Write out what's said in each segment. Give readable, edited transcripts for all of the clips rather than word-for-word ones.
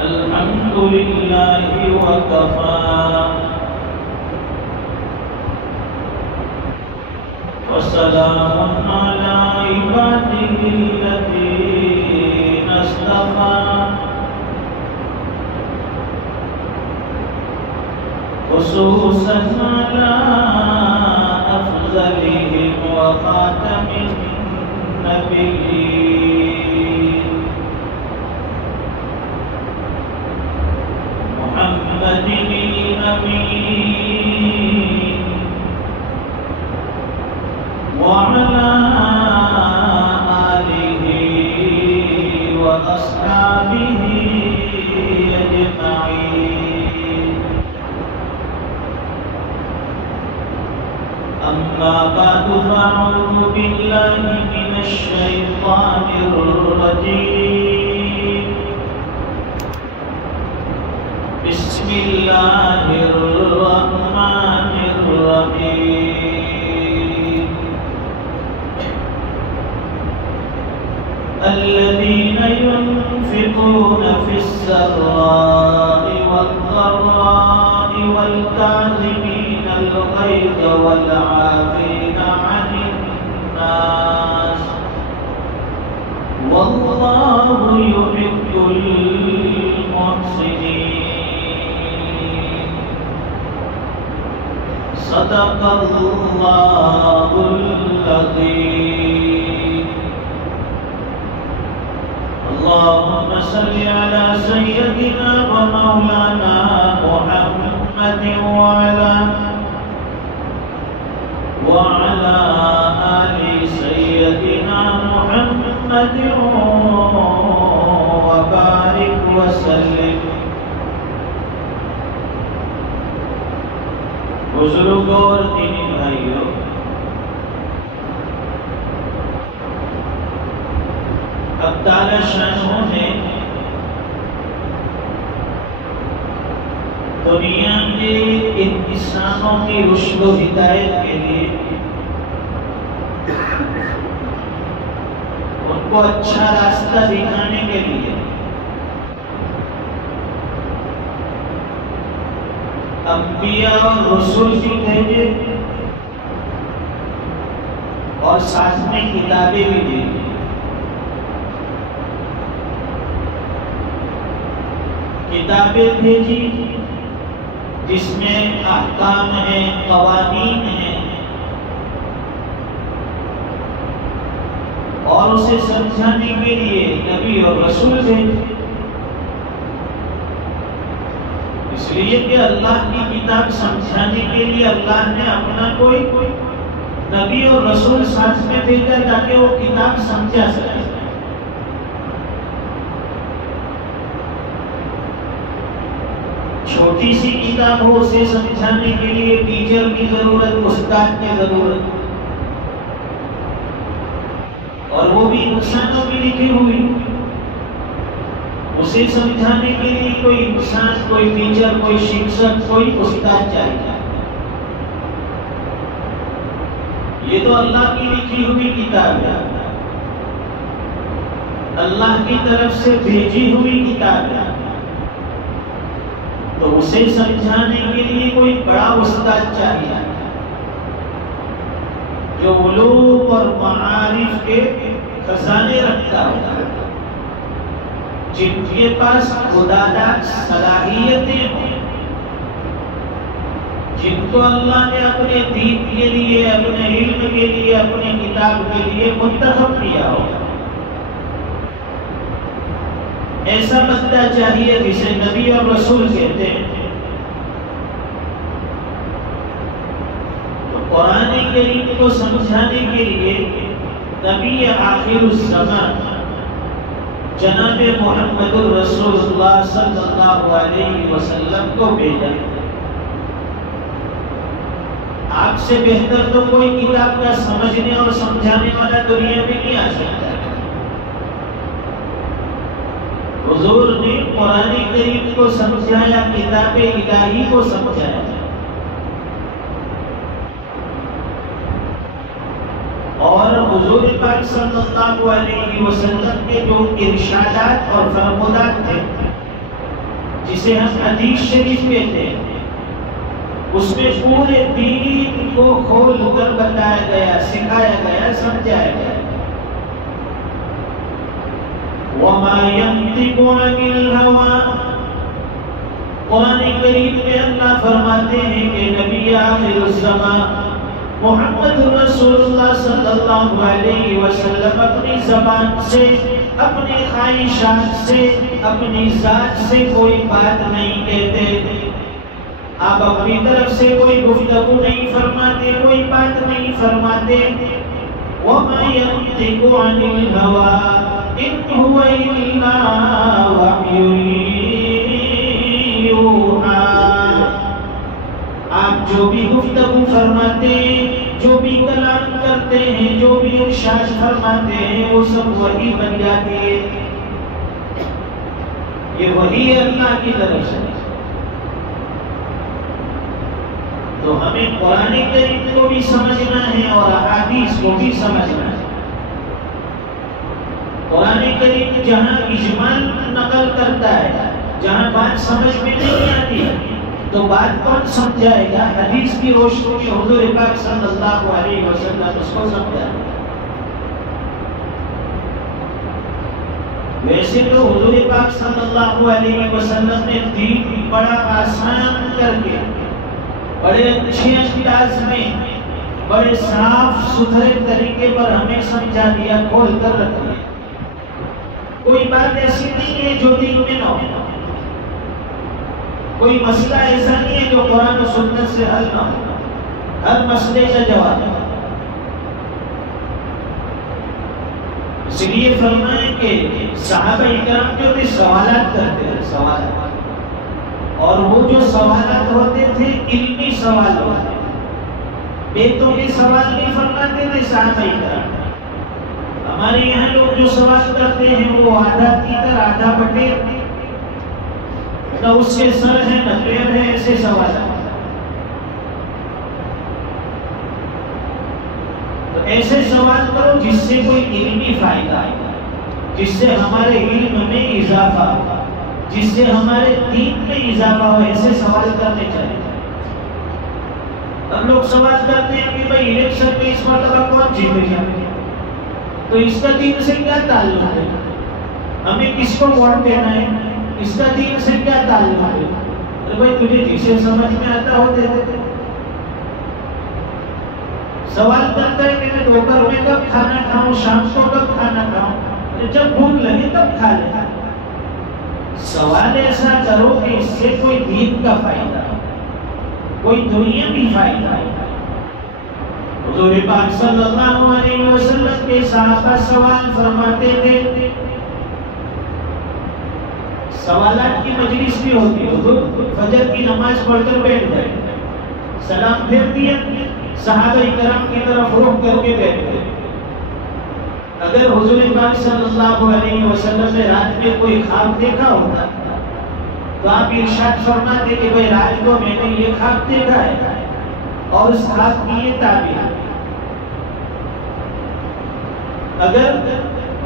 الحمد لله وكفى وسلام على عباده الذين اصطفى خصوصا على أفضلهم وخاتم النبيين محمد الأمين وعلى آله وأصحابه أجمعين. أما بعد فأعوذ بالله من الشيطان الرجيم. بسم الله الرحمن الرحيم. الذين ينفقون في السراء والضراء والكاظمين الغيظ والعافين عن الناس والله يحب المحسنين. صدق الله العظيم. اللهم صل على سيدنا ومولانا محمد وعلى آل سيدنا محمد وبارك وسلم. بزرگوں اور دینی بھائیوں، اب تعالی شانہ نے دنیا کے انسانوں کی رشد و ہدایت کے لیے ان کو اچھا راستہ دکھانے کے لیے انبیاء اور رسول بھی بھیجے اور ساتھ میں کتابیں بھی دی. کتابیں بھیجی جس میں احکام ہیں، قوانین ہیں، اور اسے سمجھانے کے لیے نبی اور رسول بھیجے. اس لیے کہ اللہ کی کتاب سمجھانے کے لیے اللہ نے اپنا کوئی نبی اور رسول ساتھ میں بھیجا تاکہ وہ کتاب سمجھا سکے. چھوٹی سی کتاب ہو، اسے سمجھانے کے لیے ٹیچر کی ضرورت، استاد کی ضرورت، اور وہ بھی انسانوں کی لکھی ہوئی. اسے سمجھانے کے لیے کوئی انسان، کوئی ٹیچر، کوئی شکشک، کوئی استاد چاہیے. یہ تو اللہ کی لکھی ہوئی کتاب ہے، اللہ کی طرف سے بھیجی ہوئی کتاب ہے. تو اسے سمجھانے کے لیے کوئی بڑا استاد چاہیے جو علوم اور معارف کے خزانے رکھتا ہوتا ہے، جن کے پاس خداداد صلاحیتیں ہوں، جن کو اللہ نے اپنے دین کے لیے، اپنے علم کے لیے، اپنے کتاب کے لیے منتخب کیا ہو. ایسا بندہ چاہیے جسے نبی اور رسول کہتے ہیں. تو قرآن کریم کو سمجھانے کے لیے نبی آخر الزمان جناب محمد الرسول اللہ صلی اللہ علیہ وسلم کو بھیجا. آپ سے بہتر تو کوئی کتاب کا سمجھنے اور سمجھانے والا دنیا میں نہیں آ سکتا. حضور نے قرآن کریم کو سمجھایا، کتاب الہی کو سمجھایا، اور حضور پاک پاک صلی اللہ علیہ وسلم کے جو ارشادات اور فرمودات تھے جسے ہم حدیث شریف کہتے ہیں، اس میں پورے دین کو کھول کر بتایا گیا، سکھایا گیا، سمجھایا گیا۔ وَمَا يَنطِقُ عَنِ الْهَوَىٰ، قرآن کریم میں اللہ فرماتے ہیں کہ نبی آخر الزمان محمد رسول اللہ صلی اللہ علیہ وسلم اپنی زبان سے، اپنی خواہشات سے، اپنی ذات سے کوئی بات نہیں کہتے۔ آپ اپنی طرف سے کوئی گفتگو نہیں فرماتے، کوئی بات نہیں فرماتے۔ وَمَا يَنطِقُ عَنِ الْهَوَىٰ إِنْ هُوَ إِلَّا وَحْيٌ یوحیٰ۔ آپ جو بھی گفتگو فرماتے ہیں، جو بھی کلام کرتے ہیں، جو بھی ارشاد فرماتے ہیں، وہ سب وحی بن جاتی ہے۔ یہ وحی اللہ کی طرف سے۔ تو ہمیں قرآن کریم کو بھی سمجھنا ہے اور احادیث کو بھی سمجھنا ہے۔ قرآن کریم جہاں اجمال نقل کرتا ہے، جہاں بات سمجھ میں نہیں آتی تو بات کون سمجھائے گا؟ حدیث کی روشنی میں حضور پاک صلی اللہ علیہ وسلم اس کو سمجھائے۔ ویسے تو حضور پاک صلی اللہ علیہ وسلم نے دین بڑا آسان کر کے، بڑے اچھے انداز میں، بڑے صاف ستھرے طریقے پر ہمیں سمجھا دیا، کھول کر رکھ دیا۔ کوئی بات ایسی نہیں ہے جو دین میں نہ ہو، کوئی مسئلہ ایسا نہیں ہے جو قرآن و سنت سے حل نہ ہو، ہر مسئلے کا جواب ہے۔ اس لیے فرمائیں کہ صحابہ اکرام جو تھے سوالات کرتے تھے، سوالات، اور وہ جو سوالات ہوتے تھے علمی سوال ہوتے، بیتوں کے سوال نہیں فرماتے تھے صحابہ اکرام۔ ہمارے یہاں لوگ جو سوال کرتے ہیں وہ آدھا تیتر آدھا بٹیر، نہ اس کے سر ہے نہ پیر ہے، ایسے سوالات۔ تو ایسے سوال کرو جس سے کوئی علمی فائدہ آئے، جس سے ہمارے علم میں اضافہ ہو، جس سے ہمارے دین میں اضافہ ہو، ایسے سوال کرنے چاہیے۔ ہم لوگ سوال کرتے ہیں کہ بھائی الیکشن میں اس مرتبہ کون جیتے گا، تو اس کا دین سے کیا تعلق ہے؟ ہمیں کس کو ووٹ دینا ہے، اس کا دین سے کیا تعلق ہے؟ تو بھائی تجھے جسے سمجھ میں آتا ہو دے دے۔ سوال کرتا ہے کہ میں دوپہر میں کب کھانا کھاؤں، شام کو کب کھانا کھاؤں، جب بھوک لگے تب کھا لے۔ سوال ایسا کرو کہ اس سے کوئی دین کا فائدہ، کوئی دنیاوی فائدہ ہے۔ حضور پاک صلی اللہ علیہ وسلم کے صحابہ سوال فرماتے تھے، سوالات کی مجلس بھی ہوتی ہے، حضور فجر کی نماز پڑھ کر بیٹھ گئے، سلام پھیر دیا، صحابہ کرام کی طرف رخ کر کے بیٹھ گئے۔ اگر حضور پاک صلی اللہ علیہ وسلم نے رات میں کوئی خواب دیکھا ہوتا تو آپ ارشاد فرماتے کہ بھائی رات کو میں نے یہ خواب دیکھا ہے اور اس خواب کی یہ تعبیر ہے۔ اگر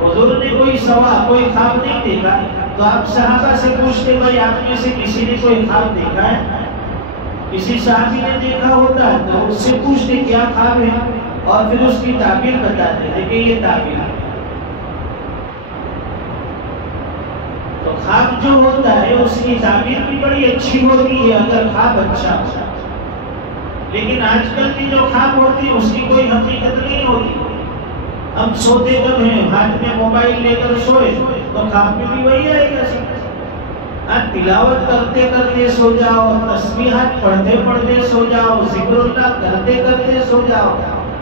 حضور نے کوئی خواب نہیں دیکھا تو آپ صحابہ سے پوچھتے بھائی آپ میں سے کسی نے کوئی خواب دیکھا ہے؟ کسی صحابی نے دیکھا ہوتا تو اس سے پوچھتے کیا خواب ہے، اور پھر اس کی تعبیر بتاتے تھے کہ یہ تعبیر ہے۔ تو خواب جو ہوتا ہے اس کی تعبیر بھی بڑی اچھی ہوتی ہے اگر خواب اچھا ہوتا ہے، لیکن آج کل کی جو خواب ہوتی ہے اس کی کوئی حقیقت نہیں ہوتی۔ ہم سوتے کب ہیں، ہاتھ میں موبائل لے کر سوئے تو خواب میں بھی وہی آئے گا۔ تلاوت کرتے کرتے سو جاؤ، تسبیحات پڑھتے پڑھتے سو جاؤ، ذکر اللہ کرتے کرتے سو جاؤ،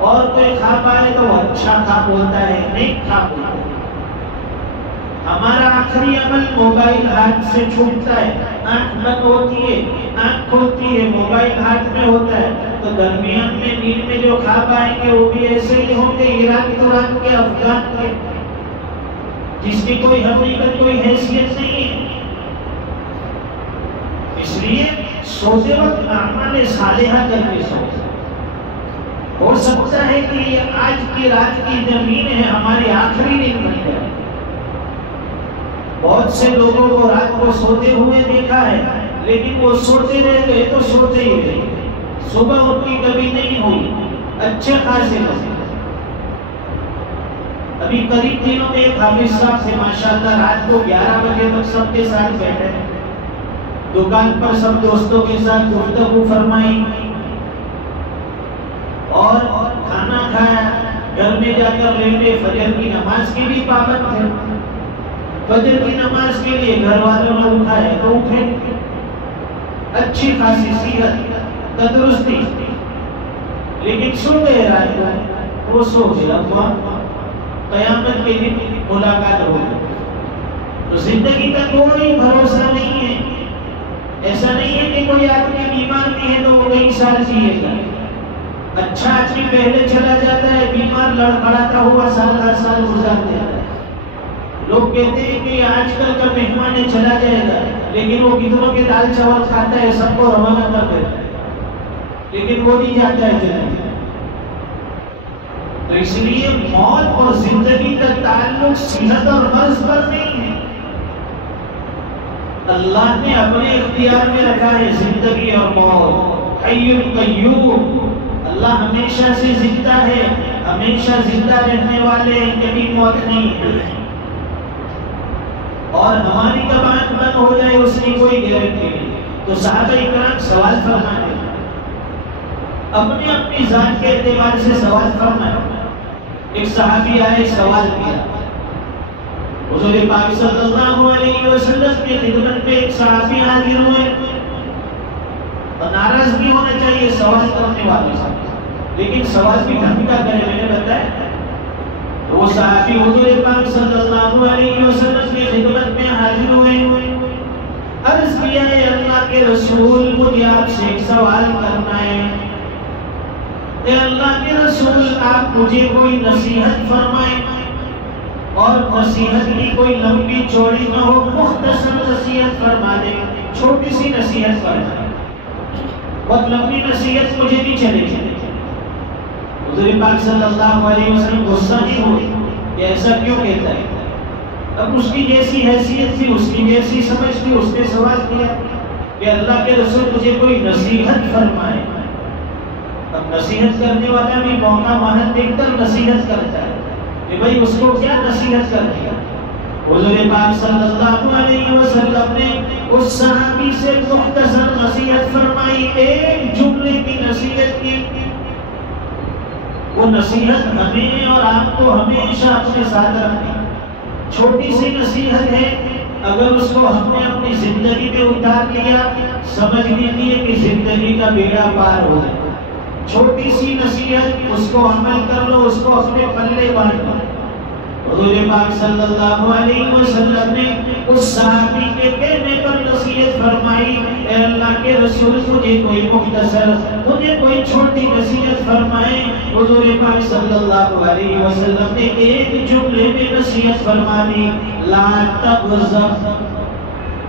اور کوئی خواب آئے تو وہ اچھا خواب ہوتا ہے، نیک خواب ہوتا ہے۔ ہمارا آخری عمل موبائل ہاتھ سے چھوٹتا ہے، آنکھ بند ہوتی ہے، آنکھ کھولتی ہے، موبائل ہاتھ میں ہوتا ہے، تو درمیان میں نیند میں جو خواب آئیں گے وہ بھی ایسے ہی ہوں گے ایران قرآن کے، افغان کے، جس کی کوئی حقیقت کوئی حیثیت نہیں ہے۔ اس لیے سوتے وقت اعمال صالحہ کر کے سوتے، ہو سکتا ہے کہ یہ آج کی رات کی زمین ہے ہماری آخری نیند بن جائے۔ بہت سے لوگوں کو رات کو سوتے ہوئے دیکھا ہے، لیکن وہ سوتے رہ گئے تو سوتے ہی رہے، صبح ان کی کبھی نہیں ہوئی، اچھے خاصے لوگ۔ ابھی قریب دنوں میں ایک حافظ صاحب سے ماشاءاللہ رات کو 11 بجے تک سب کے ساتھ بیٹھے، دکان پر سب دوستوں کے ساتھ گفتگو فرمائی اور کھانا کھایا، گھر میں جا کر لیٹے، فجر کی نماز کی بھی پابند تھے، فجر کی نماز کے لیے گھر والوں نے اٹھایا تو اٹھے، اچھی خاصی صحت تندرستی، لیکن سو گئے رات کو، وہ سو گیا، قیامت کے دن ملاقات ہو گئی۔ تو زندگی کا کوئی بھروسہ نہیں ہے، ایسا نہیں ہے کہ کوئی آدمی بیمار بھی ہے تو وہ کئی سال جیے گا۔ اچھا آدمی پہلے چلا جاتا ہے، بیمار لڑکھڑاتا ہوا سال ہر سال گزار دیتا ہے۔ لوگ کہتے ہیں کہ آج کل کا مہمان ہے چلا جائے گا، لیکن وہ کتنوں کے دال چاول کھاتا ہے، سب کو روانہ کر دیتا ہے، لیکن وہ نہیں جاتا ہے چلا جائے۔ تو اس لیے موت اور زندگی کا تعلق صحت اور مرض پر نہیں ہے، اللہ نے اپنے اختیار میں رکھا ہے زندگی اور موت۔ حی القیوم، اللہ ہمیشہ سے زندہ ہے، ہمیشہ زندہ رہنے والے ہیں، کبھی موت نہیں ہے، اور ہماری زبان بند ہو جائے اس کی کوئی گارنٹی نہیں۔ تو صحابہ کرام سوال فرماتے ہیں، اپنے اپنی ذات کے اعتبار سے سوال فرمائے۔ ایک صحابی آئے، سوال کیا، حضور پاک صلی اللہ علیہ وسلم کی خدمت میں ایک صحابی حاضر ہوئے، اور ناراض بھی ہونا چاہیے سوال کرنے والے سے، لیکن سوال بھی ڈھنگ کا کرے، میں نے بتایا۔ تو وہ صحابی حضور پاک صلی اللہ علیہ وسلم کی خدمت میں حاضر ہوئے، عرض کیا ہے اللہ کے رسول مجھے آپ سے ایک سوال کرنا ہے، اے اللہ کے رسول آپ مجھے کوئی نصیحت فرمائیں، اور نصیحت کی کوئی لمبی چوڑی نہ ہو، مختصر نصیحت فرما دیں، چھوٹی سی نصیحت فرمائیں، بہت لمبی نصیحت مجھے نہیں چلے گی۔ حضور پاک صلی اللہ علیہ وسلم غصہ نہیں ہوئے کہ ایسا کیوں کہتا ہے، اب اس کی جیسی حیثیت تھی، اس کی جیسی سمجھ تھی، اس نے سوال کیا کہ اللہ کے رسول مجھے کوئی نصیحت فرمائے۔ اب نصیحت کرنے والا بھی موقع محل دیکھ کر نصیحت کرتا ہے کہ بھئی اس کو کیا نصیحت کر دیا۔ حضور پاک صلی اللہ علیہ وسلم نے اس صحابی سے مختصر نصیحت فرمائی، ایک جملے کی نصیحت کی۔ وہ نصیحت ہمیں اور آپ کو ہمیشہ اپنے ساتھ رکھنی، چھوٹی سی نصیحت ہے، اگر اس کو ہم نے اپنی زندگی میں اتار لیا، سمجھ لیجیے کہ زندگی کا بیڑا پار ہو گیا۔ چھوٹی سی نصیحت، اس کو عمل کر لو، اس کو اپنے پلے باندھ لو۔ حضور پاک صلی اللہ علیہ وسلم نے اس صحابی کے کہنے پر نصیحت فرمائی، اے اللہ کے رسول مجھے کوئی مختصر، مجھے کوئی چھوٹی نصیحت فرمائے۔ حضور پاک صلی اللہ علیہ وسلم نے ایک جملے میں نصیحت فرما دی، لا تغضب،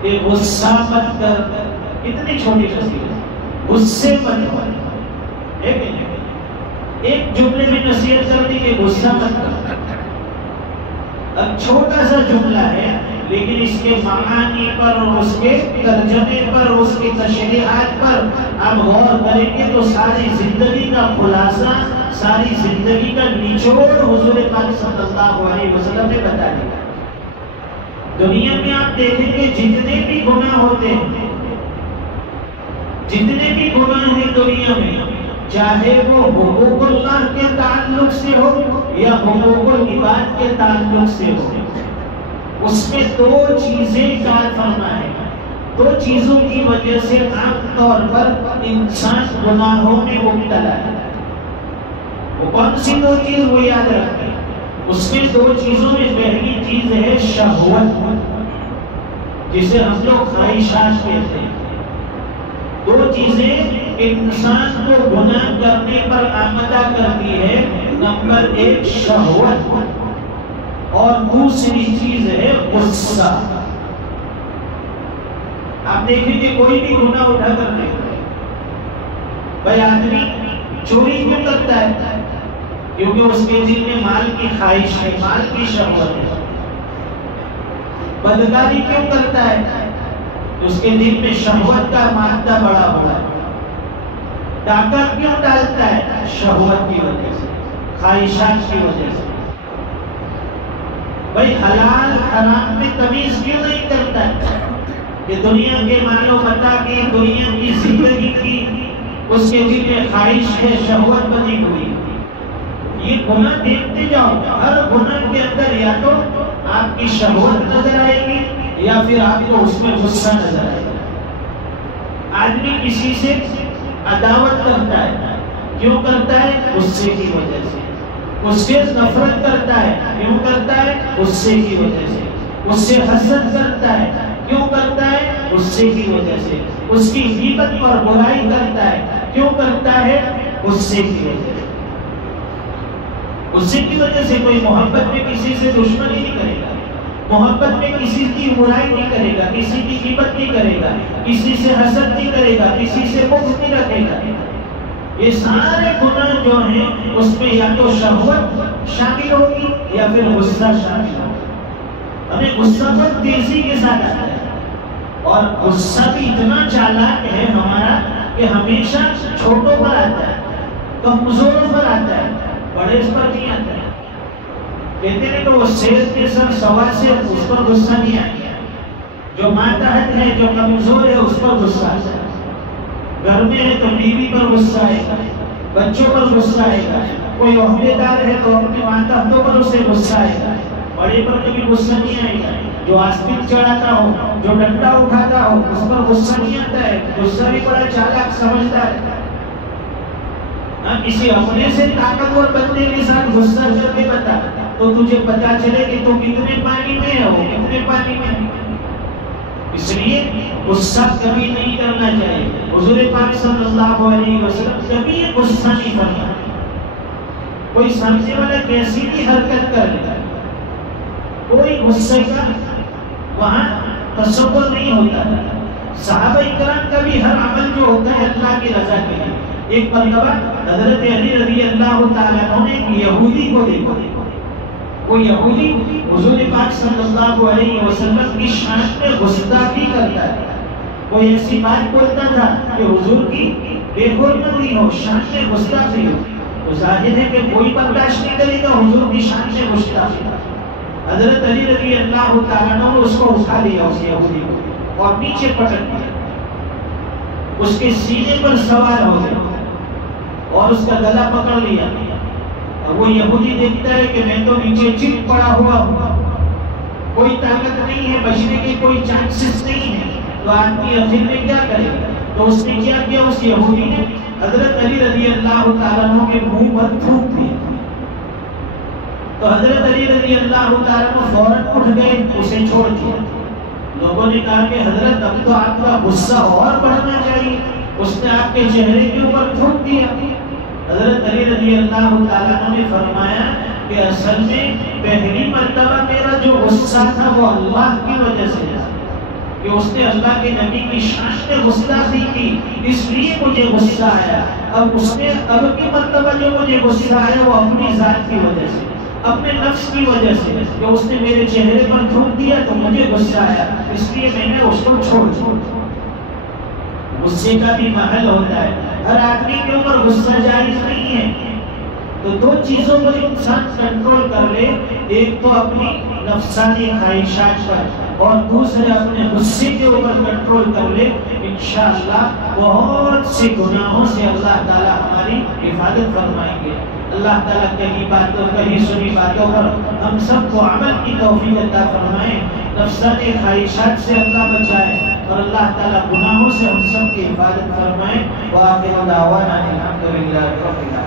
کہ غصہ مت کر۔ اتنی چھوٹی نصیحت، غصے مت کر، ایک جملے میں نصیحت کر دی کہ غصہ مت کر۔ اب چھوٹا سا جملہ ہے، لیکن اس کے معانی پر اور اس کے ترجمے پر، اس کے تشریحات پر آپ غور کریں گے تو ساری زندگی کا خلاصہ، ساری زندگی کا نچوڑ حضور پاک صلی اللہ علیہ وسلم نے بتا دیا۔ دنیا میں آپ دیکھیں گے جتنے بھی گناہ ہوتے ہیں، جتنے بھی گناہ ہیں دنیا میں، چاہے وہ حقوق اللہ کے تعلق سے ہو یا حقوق العباد کے تعلق سے ہو، اس میں دو چیزیں کار فرما ہے، دو چیزوں کی وجہ سے عام طور پر انسان گناہوں میں مبتلا ہے۔ وہ کون سی دو چیز وہ یاد رکھیں، اس میں دو چیزوں میں پہلی چیز ہے شہوت، جسے ہم لوگ خواہشات کہتے ہیں۔ دو چیزیں انسان کو گناہ کرنے پر آمادہ کرتی ہے، نمبر ایک شہوت، اور دوسری چیز ہے غصہ۔ آپ دیکھیں کہ کوئی بھی گناہ اٹھا کر دیکھیں، بھائی آدمی چوری کیوں کرتا ہے؟ کیونکہ اس کے دل میں مال کی خواہش ہے، مال کی شہوت ہے۔ بدکاری کیوں کرتا ہے؟ اس کے دل میں شہوت کا مادہ بڑا ہوا ہے۔ ڈاکہ کیوں ڈالتا ہے؟ شہوت کی وجہ سے، خواہشات کی وجہ سے۔ بھائی حلال حرام میں تمیز کیوں نہیں کرتا ہے؟ کہ دنیا کے مال و متاع کی، دنیا کی زندگی کی اس کے دل میں خواہش ہے، شہوت بنی ہوئی۔ یہ گناہ دیکھتے جاؤ، ہر گناہ کے اندر یا تو آپ کی شہوت نظر آئے گی یا پھر آپ کو اس میں غصہ نظر آئے گا۔ آدمی کسی سے عداوت کرتا ہے، کیوں کرتا ہے؟ غصے کی وجہ سے۔ اس سے نفرت کرتا ہے، کیوں کرتا ہے؟ غصے کی وجہ سے۔ اس سے حسد کرتا ہے، کیوں کرتا ہے؟ غصے کی وجہ سے۔ اس کی غیبت پر برائی کرتا ہے، کیوں کرتا ہے؟ غصے کی وجہ سے۔ غصے کی وجہ سے کوئی محبت میں کسی سے دشمنی نہیں کرے گا، محبت میں کسی کی برائی نہیں کرے گا، کسی کی غیبت نہیں کرے گا، کسی سے حسد نہیں کرے گا، کسی سے بغض نہیں رکھے گا۔ یہ سارے گناہ جو ہیں اس میں یا تو شہوت شامل ہوگی یا پھر غصہ شامل ہوگا۔ ہمیں غصہ بہت تیزی کے ساتھ آتا ہے، اور غصہ بھی اتنا چالاک ہے ہمارا کہ ہمیشہ چھوٹوں پر آتا ہے، کمزوروں پر آتا ہے، بڑے اس پر نہیں آتا ہے۔ کہتے ہیں کہ وہ شیر کے سر سوا سے اس پر غصہ نہیں آتا، جو ماتحت ہے، جو کمزور ہے اس پر غصہ آتا ہے۔ گھر میں ہے تو بیوی پر غصہ آئے گا، بچوں پر غصہ آئے گا، کوئی عہدے دار ہے تو اپنے ماتحتوں پر اسے غصہ آئے گا، بڑے پر کبھی غصہ نہیں آئے گا۔ جو آسپک چڑھاتا ہو، جو ڈنڈا اٹھاتا ہو، اس پر غصہ نہیں آتا ہے، غصہ بھی بڑا چالاک سمجھتا ہے۔ کسی اپنے سے طاقتور بندے کے ساتھ غصہ کر کے بتا تو تجھے پتا چلے کہ تو کتنے پانی میں ہے، وہ کتنے پانی میں ہے۔ اس لیے غصہ کبھی نہیں کرنا چاہیے۔ حضور پاک صلی اللہ علیہ وسلم کبھی غصہ نہیں کرنا۔ کوئی سامنے والا کیسی بھی حرکت کر لے، کوئی غصے کا وہاں تصور نہیں ہوتا۔ صحابہ اکرام کا بھی ہر عمل جو ہوتا ہے اللہ کی رضا کے لیے۔ ایک مرتبہ حضرت علی رضی اللہ تعالیٰ عنہ نے ایک یہودی کو دیکھا، وہ یہودی حضور پاک صلی اللہ علیہ وسلم کی شان میں گستاخی کرتا ہے۔ کوئی ایسی بات بولتا تھا کہ حضور کی بے حرمتی ہو، شان میں گستاخی ہو، تو ظاہر ہے کہ کوئی برداشت نہیں کرے گا حضور کی شان میں گستاخی۔ حضرت علی رضی اللہ تعالیٰ عنہ نے اس کو اٹھا لیا، اس یہودی کو، اور نیچے پٹک دیا، اس کے سینے پر سوار ہو گیا اور اس کا گلا پکڑ لیا۔ اور وہ یہودی دیکھتا ہے کہ میں تو نیچے چپ پڑا ہوا ہوں، کوئی طاقت نہیں ہے، بچنے کے کوئی چانسز نہیں ہے، تو آدمی آخر میں کیا کرے؟ تو اس نے کیا کیا؟ اس یہودی نے حضرت علی رضی اللہ تعالیٰ عنہ کے منہ پر تھوک دیا۔ تو حضرت علی رضی اللہ تعالیٰ عنہ فوراً اٹھ گئے، اسے چھوڑ دیا۔ لوگوں نے کہا کہ حضرت اب تو آپ کا غصہ اور بڑھنا چاہیے، اس نے آپ کے چہرے کے اوپر تھوک دیا۔ حضرت علی رضی اللہ تعالیٰ عنہ نے فرمایا کہ اصل میں پہلی مرتبہ میرا جو غصہ تھا وہ اللہ کی وجہ سے تھا، کہ اس نے اللہ کے نبی کی شان میں گستاخی کی، اس لیے مجھے غصہ آیا۔ اب اس نے اب کی مرتبہ جو مجھے غصہ آیا وہ اپنی ذات کی وجہ سے، اپنے نفس کی وجہ سے، کہ اس نے میرے چہرے پر تھوک دیا تو مجھے غصہ آیا، اس لیے میں نے اس کو چھوڑ دیا۔ غصے کا بھی محل ہوتا ہے، ہر آدمی کے اوپر غصہ جائز نہیں ہے۔ تو دو چیزوں پر انسان کنٹرول کر لے، ایک تو اپنی نفسانی خواہشات پر، اور دوسرے اپنے غصے کے اوپر کنٹرول کر لے، انشاءاللہ بہت سے گناہوں سے اللہ تعالیٰ ہماری حفاظت فرمائیں گے۔ اللہ تعالیٰ کہیں سنی باتوں پر ہم سب کو عمل کی توفیق عطا فرمائے، نفسانی خواہشات سے اللہ بچائے، اور اللہ تعالیٰ گناہوں سے ہم سب کی حفاظت فرمائے۔ وآخر دعوانا الحمدللہ رب العالمین۔